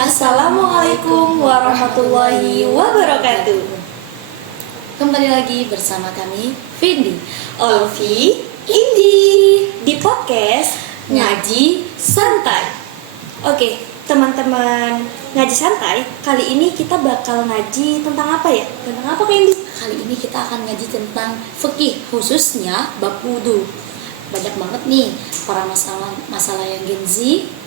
Assalamualaikum warahmatullahi wabarakatuh. Kembali lagi bersama kami Vindi, Olvi, Indi di podcast Ngaji Santai. Oke, teman-teman Ngaji Santai, kali ini kita bakal ngaji tentang apa ya? Tentang apa, Indi? kali ini kita akan ngaji tentang fikih, khususnya bab wudu. Banyak banget nih para masalah yang Gen Z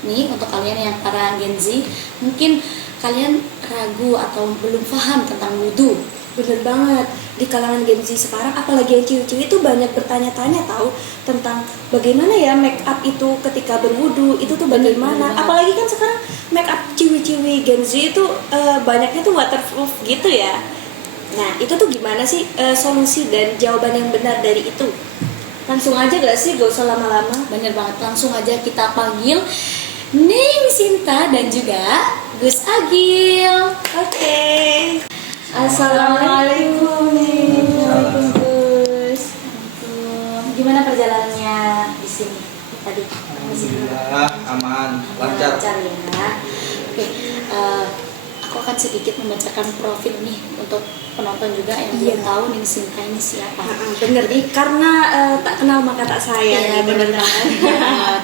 nih. Untuk kalian yang para Gen Z, mungkin kalian ragu atau belum paham tentang wudu. Bener banget, di kalangan Gen Z sekarang, apalagi yang ciwi-ciwi itu banyak bertanya-tanya tahu tentang bagaimana ya make up itu ketika berwudu, itu tuh bagaimana. Apalagi kan sekarang make up ciwi-ciwi Gen Z itu banyaknya tuh waterproof gitu ya. Nah, itu tuh gimana sih solusi dan jawaban yang benar dari itu? Langsung aja gak sih, gak usah lama-lama. Bener banget, langsung aja kita panggil Neng Sinta dan juga Gus Agil. Oke. Assalamualaikum. Waalaikumsalam. Gus. Gimana perjalanannya di sini tadi? Alhamdulillah aman, lancar. Ya. Oke, aku akan sedikit membacakan profil nih untuk penonton juga yang belum tahu Neng Sinta ini siapa. Bener nih, karena tak kenal maka tak sayang. Iya, bener banget.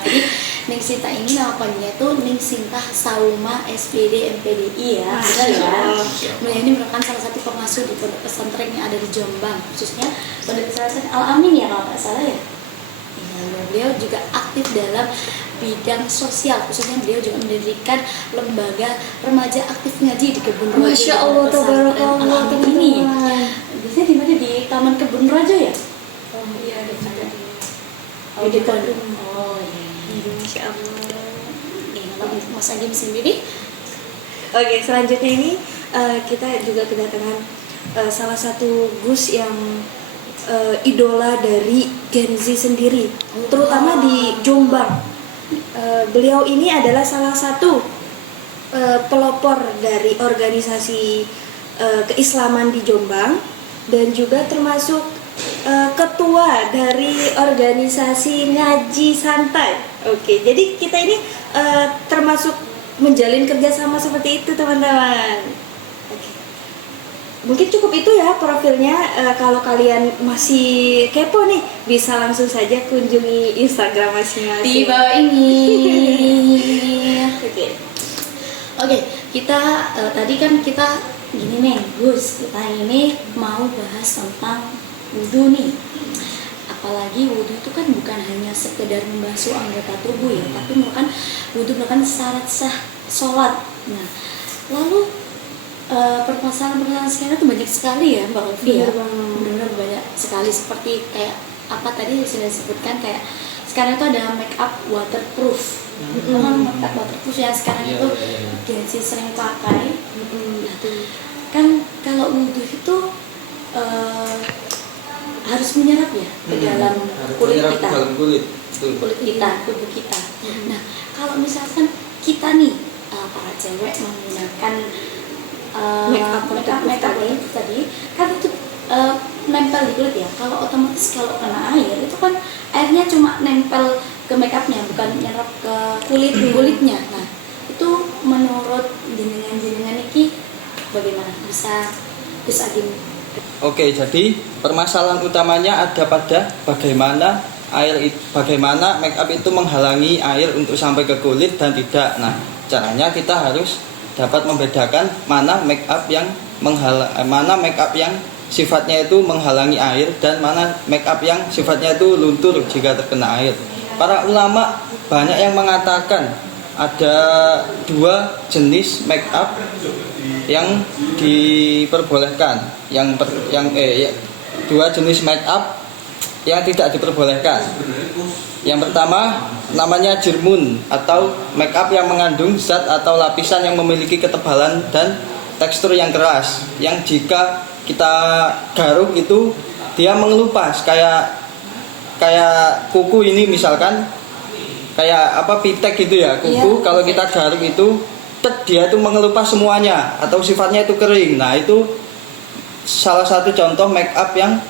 Jadi Neng Sinta ini nama panjangnya tuh Neng Sinta Sauma SPD MPDI ya. Benar ya. Beliau ini merupakan salah satu pengasuh di pondok pesantren yang ada di Jombang, khususnya pondok pesantren Al Amin ya kalau nggak salah ya. Iya, beliau juga aktif dalam bidang sosial, khususnya beliau juga mendirikan lembaga remaja aktif ngaji di Kebun Raja. Masya Allah, tabarakallah, ini. Biasanya di mana, di Taman Kebun Raja ya? Oh iya, ada juga di Di Bandung. Oh iya. Masya Allah. Mas Agim sendiri. Oke, selanjutnya ini kita juga kedatangan salah satu Gus yang idola dari Gen Z sendiri, terutama di Jombang. Beliau ini adalah salah satu pelopor dari organisasi keislaman di Jombang dan juga termasuk ketua dari organisasi Ngaji Santai. Oke, jadi kita ini termasuk menjalin kerjasama seperti itu, teman-teman. Oke. Mungkin cukup itu ya profilnya. Kalau kalian masih kepo nih, bisa langsung saja kunjungi Instagram masing-masing Di bawah ini. Oke, kita tadi kan kita gini nih, Gus. Kita ini mau bahas tentang wudu nih. Apalagi wudu itu kan bukan hanya sekedar membasuh anggota tubuh ya, tapi merupakan wudu merupakan syarat sah sholat. Nah, lalu permasalahan sekarang itu banyak sekali ya Mbak Ovi ya. Benar-benar banyak sekali, seperti kayak apa tadi sudah disebutkan, kayak sekarang itu ada make up waterproof. Make up waterproof yang sekarang itu Gen Z sering pakai. Nah, kan kalau wudu itu harus menyerap ya ke dalam kulit kita, kulit kita, tubuh kita. Nah, kalau misalkan kita nih para cewek menggunakan make up tadi kan itu nempel di kulit ya. Kalau otomatis kalau kena air itu kan airnya cuma nempel ke make upnya, bukan nyerap ke kulitnya. Nah, itu menurut jenengan ini bagaimana, bisa Agim? Oke, jadi permasalahan utamanya ada pada bagaimana make up itu menghalangi air untuk sampai ke kulit dan tidak. Nah, caranya kita harus dapat membedakan mana make up yang sifatnya itu menghalangi air dan mana make up yang sifatnya itu luntur jika terkena air. Para ulama banyak yang mengatakan ada dua jenis make up yang diperbolehkan, dua jenis make up yang tidak diperbolehkan. Yang pertama namanya jirmun atau make up yang mengandung zat atau lapisan yang memiliki ketebalan dan tekstur yang keras, yang jika kita garuk itu dia mengelupas kayak kuku ini misalkan, kayak pitek gitu ya, kuku. Kalau kita garuk itu dia itu mengelupas semuanya atau sifatnya itu kering. Nah, itu salah satu contoh make up yang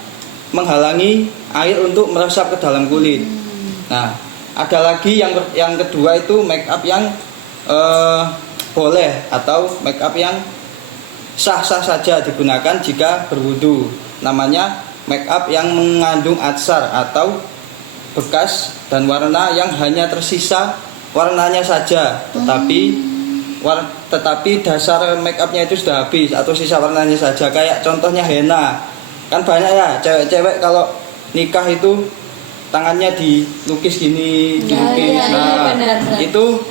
menghalangi air untuk meresap ke dalam kulit. Nah, ada lagi yang kedua itu make up yang boleh atau make up yang sah-sah saja digunakan jika berwudu. Namanya make up yang mengandung atsar atau bekas dan warna yang hanya tersisa warnanya saja, tetapi dasar make upnya itu sudah habis atau sisa warnanya saja. Kayak contohnya henna, kan banyak ya cewek-cewek kalau nikah itu tangannya dilukis gini, dilukis. Nah, benar. itu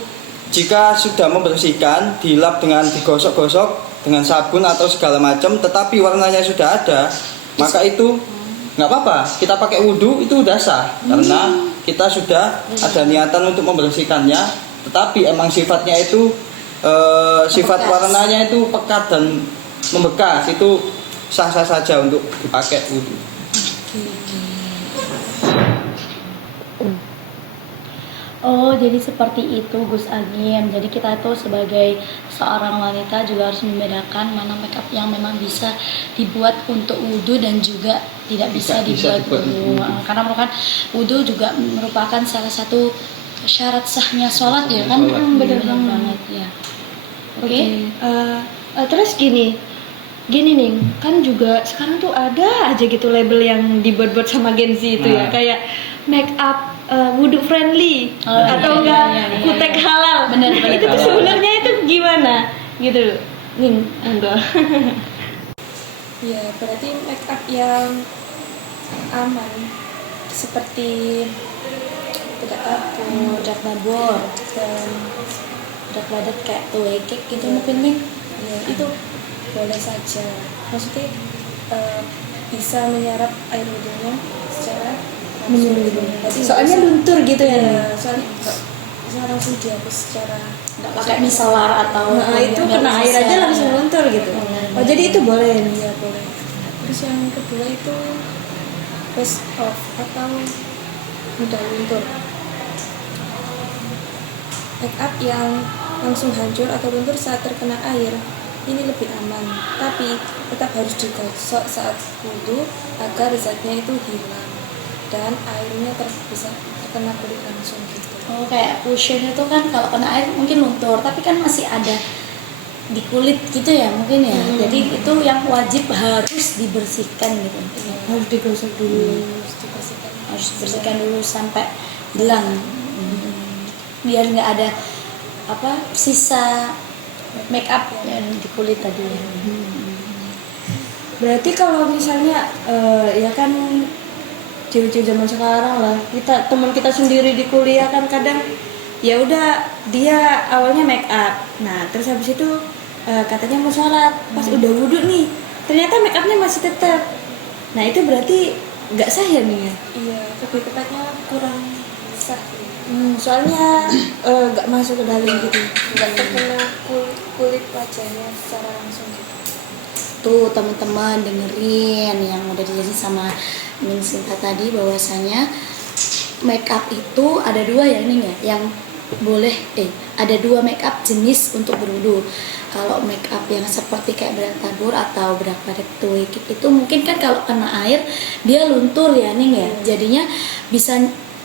jika sudah membersihkan, dilap dengan digosok-gosok dengan sabun atau segala macam, tetapi warnanya sudah ada, maka itu nggak apa-apa. Kita pakai wudhu itu udah sah karena kita sudah ada niatan untuk membersihkannya. Tetapi emang sifatnya itu sifat warnanya itu pekat dan membekas, itu sah-sah saja untuk dipakai wudhu. Oh, jadi seperti itu Gus Agim. Jadi kita tuh sebagai seorang wanita juga harus membedakan mana makeup yang memang bisa dibuat untuk wudhu dan juga tidak bisa dibuat wudhu. Karena merupakan wudhu juga merupakan salah satu syarat sahnya sholat ya kan? Benar banget ya. Oke. Terus gini nih, kan juga sekarang tuh ada aja gitu label yang dibuat-buat sama Gen Z itu ya, kayak make up wudhu friendly atau enggak kutek halal. Bener. Itu tuh sebenarnya itu gimana gitu, Ning? Enggak. Ya, berarti make up yang aman seperti tidak kapur, Dark babor, dan dark badat kayak tuwe cake gitu mungkin nih. ya, itu boleh saja. Maksudnya bisa menyerap air wudhunya secara langsung. Soalnya luntur gitu ya. Ya, soalnya bisa langsung dihapus secara Nggak pakai micellar atau Nah, itu kena air aja langsung luntur gitu. Oh, jadi itu boleh nih. ya boleh. Terus yang kedua itu face off atau mudah luntur. Make up yang langsung hancur atau luntur saat terkena air ini lebih aman, tapi tetap harus digosok saat wudhu agar zatnya itu hilang dan airnya bisa terkena kulit langsung gitu. Oh, kayak cushion itu kan kalau kena air mungkin luntur, tapi kan masih ada di kulit gitu ya mungkin ya. Jadi itu yang wajib harus dibersihkan gitu. Harus digosok dulu. Harus dibersihkan dulu sampai hilang. Biar nggak ada sisa make up yang di kulit tadi ya. Berarti kalau misalnya ya kan cewek-cewek zaman sekarang lah, teman kita sendiri di kuliah kan kadang ya udah dia awalnya make up, nah terus habis itu katanya mau sholat, pas udah wudhu nih ternyata make upnya masih tetap, nah itu berarti nggak sah ya nih ya? Iya, lebih tepatnya kurang sah. Soalnya nggak masuk ke dalam gitu, Nggak terkena kulit wajahnya secara langsung gitu. Tuh teman-teman dengerin yang udah dijelasin sama Ning Sinta tadi bahwasanya make up itu ada dua ya Ning ya, yang boleh ada dua make up jenis untuk berwudu. Kalau make up yang seperti kayak berantabur atau berat itu mungkin kan kalau kena air dia luntur ya Ning ya, jadinya bisa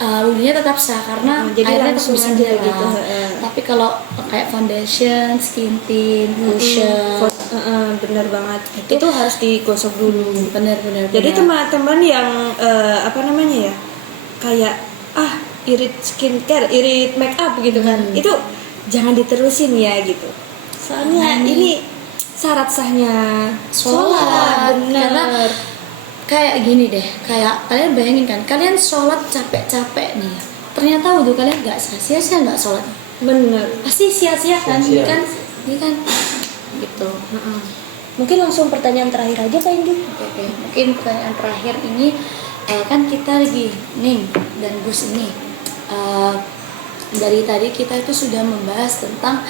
wudhunya tetap sah karena jadi airnya langsung tetap bisa aja keluar. gitu. Tapi kalau kayak foundation, skin tint, cushion, bener banget. Itu harus digosok dulu. bener-bener. Jadi teman-teman yang kayak irit skincare, irit make up gitu kan, itu jangan diterusin ya gitu. Soalnya ini syarat sahnya sholat. bener. Karena kayak gini deh, kayak kalian bayangin kan, kalian sholat capek-capek nih, ternyata wudhu kalian nggak sah, sia-sia nggak sholat? Bener. Pasti sia-sia kan, ini kan gitu. Mungkin langsung pertanyaan terakhir aja Kak Indi. Oke. Mungkin pertanyaan terakhir ini kan kita lagi Ning dan Gus ini dari tadi kita itu sudah membahas tentang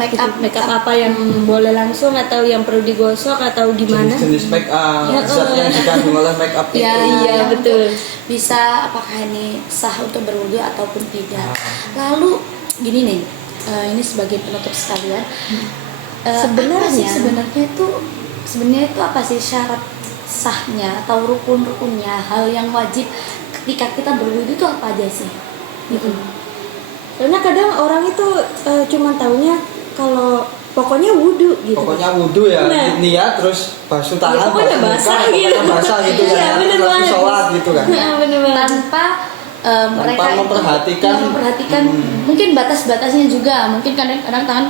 make up apa yang boleh langsung atau yang perlu digosok atau gimana? Jenis make up, zat yang dikandung oleh make up itu. Ya, iya, betul. Bisa apakah ini sah untuk berwudu ataupun tidak. Lalu gini nih, ini sebagai penutup sekalian. Sebenarnya itu apa sih syarat sahnya atau rukun-rukunnya, hal yang wajib ketika kita berwudu itu apa aja sih? Gitu. Karena kadang orang itu cuma taunya kalau pokoknya wudhu gitu. Pokoknya wudhu ya, Nah. niat terus basuh tangan, pokoknya basuh basah muka, gitu. pokoknya basah gitu kan. Iya, bener Terus banget. sholat gitu kan. Nah, bener banget. Tanpa mereka itu memperhatikan. mungkin batas-batasnya juga. Mungkin kadang-kadang tangan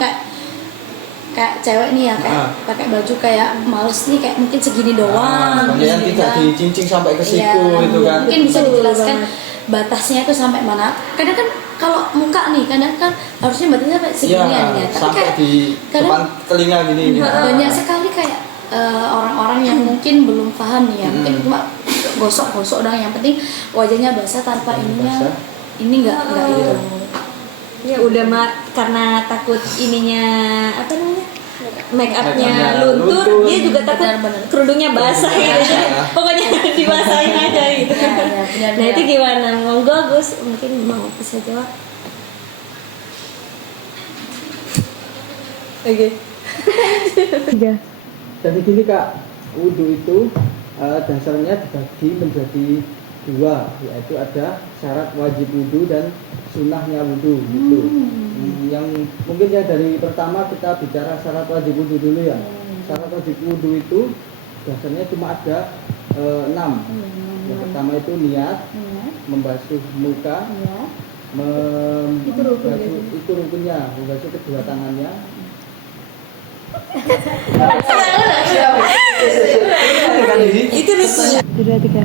kayak cewek nih ya, kayak pakai baju kayak males nih, kayak mungkin segini doang. Banyak yang gini tidak doang. dicincing sampai ke siku Iya, itu kan. mungkin bisa Betul dijelaskan banget. batasnya itu sampai mana. Kadang kan kalau muka nih, kadang kan harusnya batasnya sampai seginian ya. Iya, Tapi sampai kayak di kadang depan telinga gini. banyak sekali kayak orang-orang yang mungkin belum paham nih ya. Mungkin cuma gosok-gosok doang, yang penting wajahnya basah tanpa ininya. Basah. Ini enggak gitu. Ya udah karena takut ininya apa namanya? Make upnya Make-upnya luntur, luntur. dia juga takut Benar-benar. kerudungnya basah gitu. Jadi pokoknya dibasahin aja gitu. Ya, ya, benar-benar. Nah, itu gimana? Monggo Gus, mungkin mau bisa jawab. Oke. Jadi gini Kak, wudhu itu dasarnya dibagi menjadi dua, yaitu ada syarat wajib wudhu dan sunnahnya wudhu gitu. Yang mungkin ya dari pertama kita bicara syarat wajib wudhu dulu ya. Syarat wajib wudhu itu dasarnya cuma ada 6. Yang pertama itu niat, membasuh muka, itu rukunnya, membasuh kedua tangannya. Itu rukunnya. Sudah 3.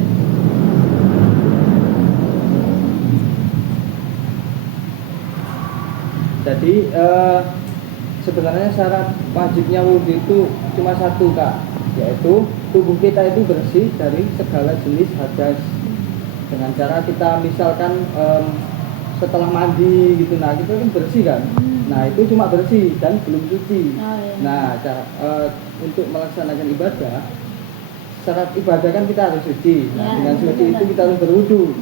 Jadi sebenarnya syarat wajibnya wudhu itu cuma satu Kak, yaitu tubuh kita itu bersih dari segala jenis hadas. Dengan cara kita misalkan setelah mandi gitu, nah kita kan bersih kan. Nah itu cuma bersih dan belum suci. Nah untuk melaksanakan ibadah, syarat ibadah kan kita harus suci. Nah dengan suci itu kita harus berwudhu.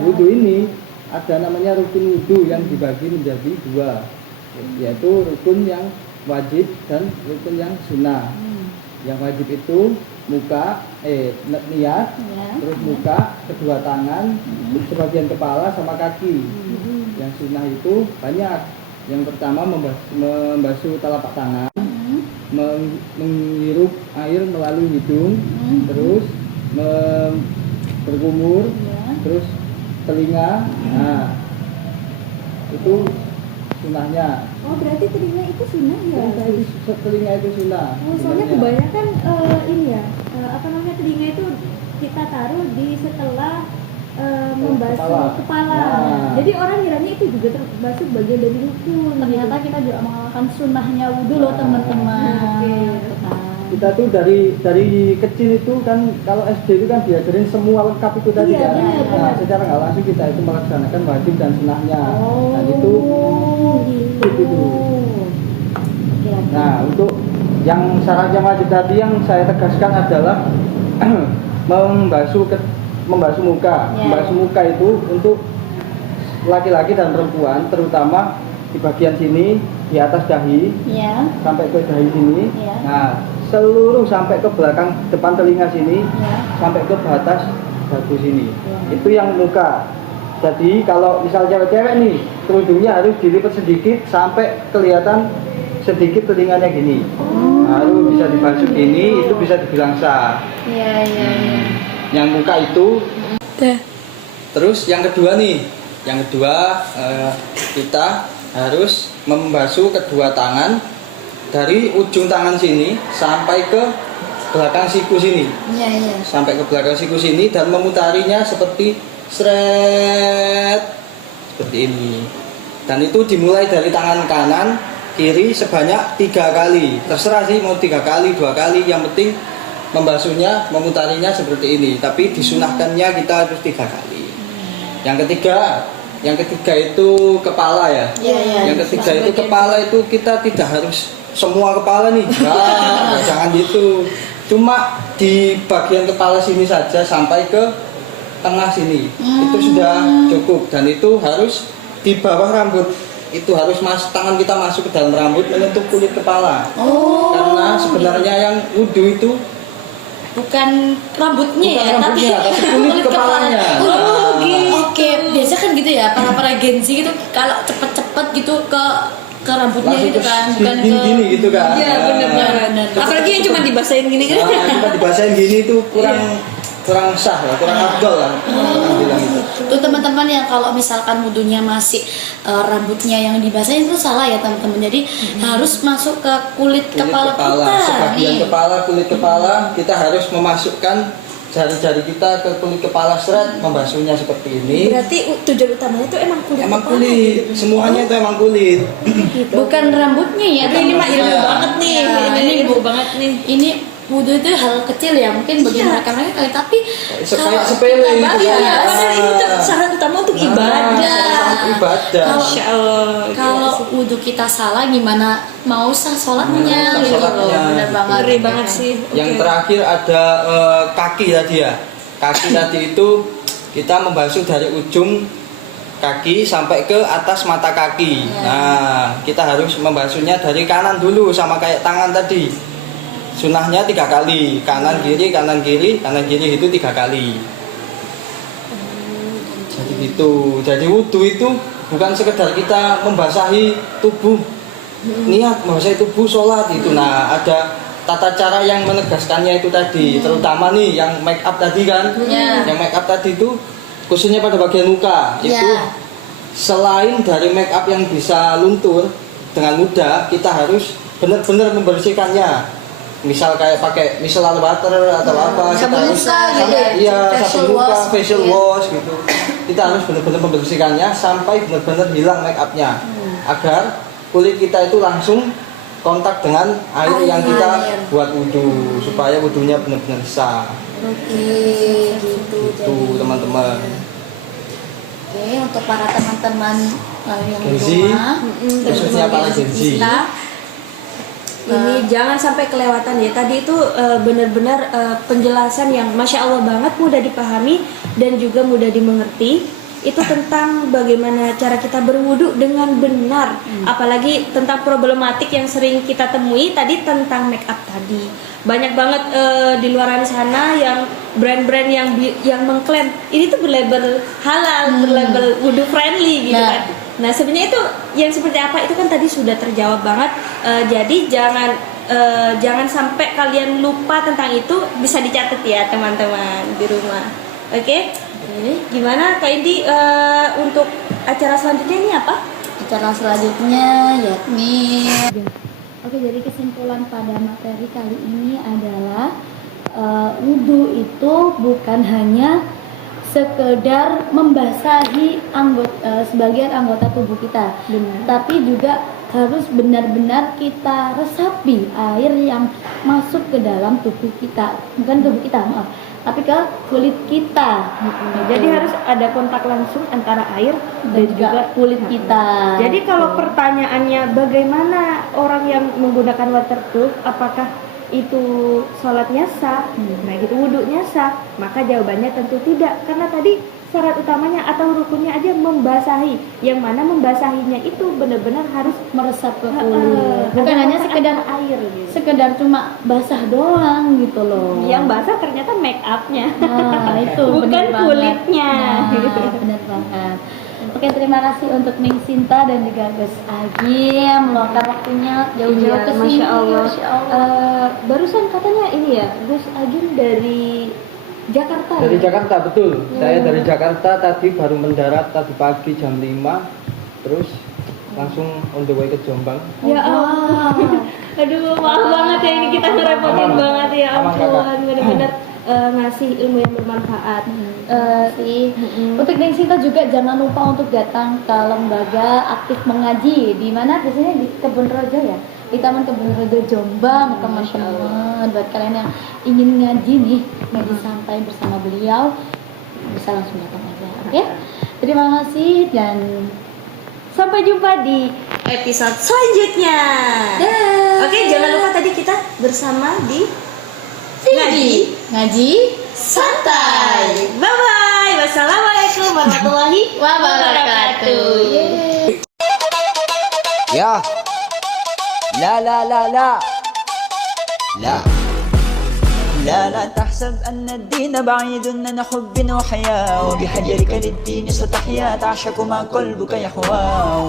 Wudhu ini ada namanya rukun wudhu yang dibagi menjadi 2, yaitu rukun yang wajib dan rukun yang sunnah. Yang wajib itu muka, niat, terus muka, kedua tangan, sebagian kepala sama kaki. Yang sunnah itu banyak. Yang pertama membasuh telapak tangan, menghirup air melalui hidung, terus berkumur, terus telinga. Nah itu sunnahnya. Oh, berarti telinga itu sunnah ya? Telinga itu sunnah. Oh, soalnya sebenarnya. kebanyakan ini ya, apa namanya, telinga itu kita taruh di setelah membasuh kepala. Nah. Jadi orang kiranya itu juga termasuk bagian dari rukun. Ternyata kita juga mengalahkan sunnahnya wudhu loh teman-teman. Kita tuh dari kecil itu kan, kalau SD itu kan diajarin semua lengkap itu tadi Iya, kan. benar, Nah benar. secara nggak langsung kita itu melaksanakan wajib dan sunnahnya. Nah itu gitu. Nah untuk yang syarat yang wajib tadi yang saya tegaskan adalah membasuh muka. Membasuh muka itu untuk laki-laki dan perempuan, terutama di bagian sini, di atas dahi, sampai ke dahi sini. Nah seluruh sampai ke belakang depan telinga sini, sampai ke batas dagu sini. Itu yang muka. Jadi kalau misal cewek-cewek nih, kerudungnya harus dilipat sedikit sampai kelihatan sedikit telinganya gini. Baru bisa dibasuh gini, itu bisa dibilang sah. Yang muka itu. Terus yang kedua nih, kita harus membasuh kedua tangan dari ujung tangan sini sampai ke belakang siku sini. Sampai ke belakang siku sini dan memutarinya seperti seperti ini. Dan itu dimulai dari tangan kanan kiri sebanyak 3 kali. Terserah sih mau 3 kali, 2 kali, yang penting membasuhnya, memutarinya seperti ini. Tapi disunahkannya kita harus 3 kali. Yang ketiga itu kepala ya. Yang ketiga itu kepala itu kita tidak harus semua kepala nih. Nah, jangan gitu. Cuma di bagian kepala sini saja sampai ke tengah sini. Itu sudah cukup, dan itu harus di bawah rambut. Itu harus tangan kita masuk ke dalam rambut menyentuh kulit kepala. Karena sebenarnya yang wudhu itu bukan rambutnya, rambutnya, tapi kulit kepalanya. Oke, biasa kan gitu ya, para Gen Z gitu kalau cepet-cepet gitu ke ke rambutnya langsung gitu kan, bukan ke gini gitu kan. Iya, benar-benar. Apalagi yang cuma dibasahin gini kan. Cuma dibasahin gini itu kurang sah ya, kurang afdol lah. Orang bilang itu. Tuh teman-teman yang kalau misalkan wudhunya masih rambutnya yang dibasahin itu salah ya teman-teman. Jadi harus masuk ke kulit kepala kita. Sebagian nih. kepala, kulit kepala kita harus memasukkan jari-jari kita ke kulit kepala seret, membasuhnya seperti ini. Berarti tujuan utamanya itu emang kulit. Emang kepala kulit, gitu. semuanya itu emang kulit. Gitu. Bukan rambutnya ya. Tapi ini mah ilmu Iya. banget nih. Ya, ini ilmu banget nih. Ini wudhu itu hal kecil ya mungkin bagi Iya. mereka kali, tapi Kayak sepele gitu Iya, kan. padahal ini tuh syarat utama untuk ibadah. Ibadah. Masya Allah. kalau wudhu kita salah gimana mau sah sholatnya Sah gitu loh. sholatnya. Benar banget. Ngeri banget sih. Yang Oke. terakhir ada kaki tadi ya. Kaki tadi itu kita membasuh dari ujung kaki sampai ke atas mata kaki. Ya. Nah, kita harus membasuhnya dari kanan dulu sama kayak tangan tadi. Sunahnya 3 kali, kanan kiri, kanan kiri, kanan kiri itu 3 kali. Jadi gitu. Jadi wudhu itu bukan sekedar kita membasahi tubuh, niat membasahi tubuh sholat itu. Nah, ada tata cara yang menegaskannya itu tadi, terutama nih yang make up tadi kan. Ya. Yang make up tadi itu khususnya pada bagian muka itu Ya. selain dari make up yang bisa luntur dengan mudah, kita harus benar-benar membersihkannya. Misal kayak pakai micellar water atau apa, kita Sabun harus muka gitu ya? iya, Facial sabun muka, wash, facial iya. wash gitu. Kita harus benar-benar membersihkannya sampai benar-benar hilang make upnya, agar kulit kita itu langsung kontak dengan air yang kita buat wudhu, supaya wudhunya benar-benar sah. Oke, gitu. Itu teman-teman. Oke, untuk para teman-teman yang di Gen Z, rumah, khususnya para Gen Z. Kita ini jangan sampai kelewatan ya. Tadi itu benar-benar penjelasan yang masya Allah banget, mudah dipahami dan juga mudah dimengerti. Itu tentang bagaimana cara kita berwudu dengan benar. Apalagi tentang problematik yang sering kita temui tadi tentang make up tadi. Banyak banget di luaran sana yang brand-brand yang mengklaim ini tuh berlabel halal, berlabel wudu friendly gitu Nah. kan. Nah sebenarnya itu yang seperti apa itu kan tadi sudah terjawab banget. Jadi jangan sampai kalian lupa tentang itu, bisa dicatat ya teman-teman di rumah. Oke, gimana Kak Indi untuk acara selanjutnya ini apa? acara selanjutnya yakni Oke, jadi kesimpulan pada materi kali ini adalah wudhu itu bukan hanya sekedar membasahi sebagian anggota tubuh kita, tapi juga harus benar-benar kita resapi air yang masuk ke dalam tubuh kita, bukan tubuh kita, maaf, tapi ke kulit kita. Jadi harus ada kontak langsung antara air dan juga kulit kita. Jadi kalau pertanyaannya bagaimana orang yang menggunakan waterproof, apakah itu sholatnya sah, nah gitu wudhunya sah, maka jawabannya tentu tidak, karena tadi syarat utamanya atau rukunnya aja membasahi, yang mana membasahinya itu benar-benar harus meresap ke kulit, bukan ada hanya kontak sekedar antara air gitu. sekedar cuma basah doang gitu loh. Yang basah ternyata make upnya, Nah, itu bukan bener banget. kulitnya. Nah, bener banget. Oke, terima kasih untuk Ning Sinta dan juga Gus Agim meluangkan waktunya jauh-jauh Iya, ke sini. Masya Allah. Masya Allah. Barusan katanya ini ya, Gus Agim dari Jakarta. Dari ya? Jakarta, betul. Saya dari Jakarta tadi baru mendarat tadi pagi jam 5, terus langsung on the way ke Jombang. Ya Allah. Aduh, maaf banget ya ini kita ngerepotin Aman. banget ya Aman, ampun, Kakak. benar-benar ngasih ilmu yang bermanfaat. Untuk Ning Sinta juga jangan lupa untuk datang ke lembaga aktif mengaji, di mana biasanya di Kebun Rojo ya, di Taman Kebun Rojo Jombang, teman-teman. Buat kalian yang ingin ngaji nih, ngaji santai bersama beliau, bisa langsung datang aja. Oke, terima kasih dan Sampai jumpa di Episode selanjutnya. Oke, jangan lupa tadi kita bersama di ngaji santai. Bye bye. Wassalamualaikum warahmatullahi wabarakatuh. Yeay. Ya. La. لا تحسب أن الدين بعيد عن حب وحياة وبحجرك للدين ستحيا تعشق ما قلبك يحوى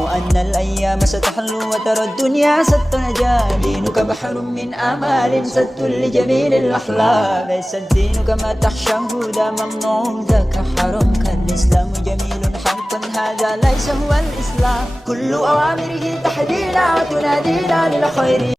وأن الأيام ستحلو وترى الدنيا ستنجى دينك بحر من آمال ست لجميل الأحلام ليس الدين كما تخشاه ذا ممنوع ذاك حرام كالإسلام جميل حقا هذا ليس هو الإسلام كل أوامره تحدينا وتنادينا للخير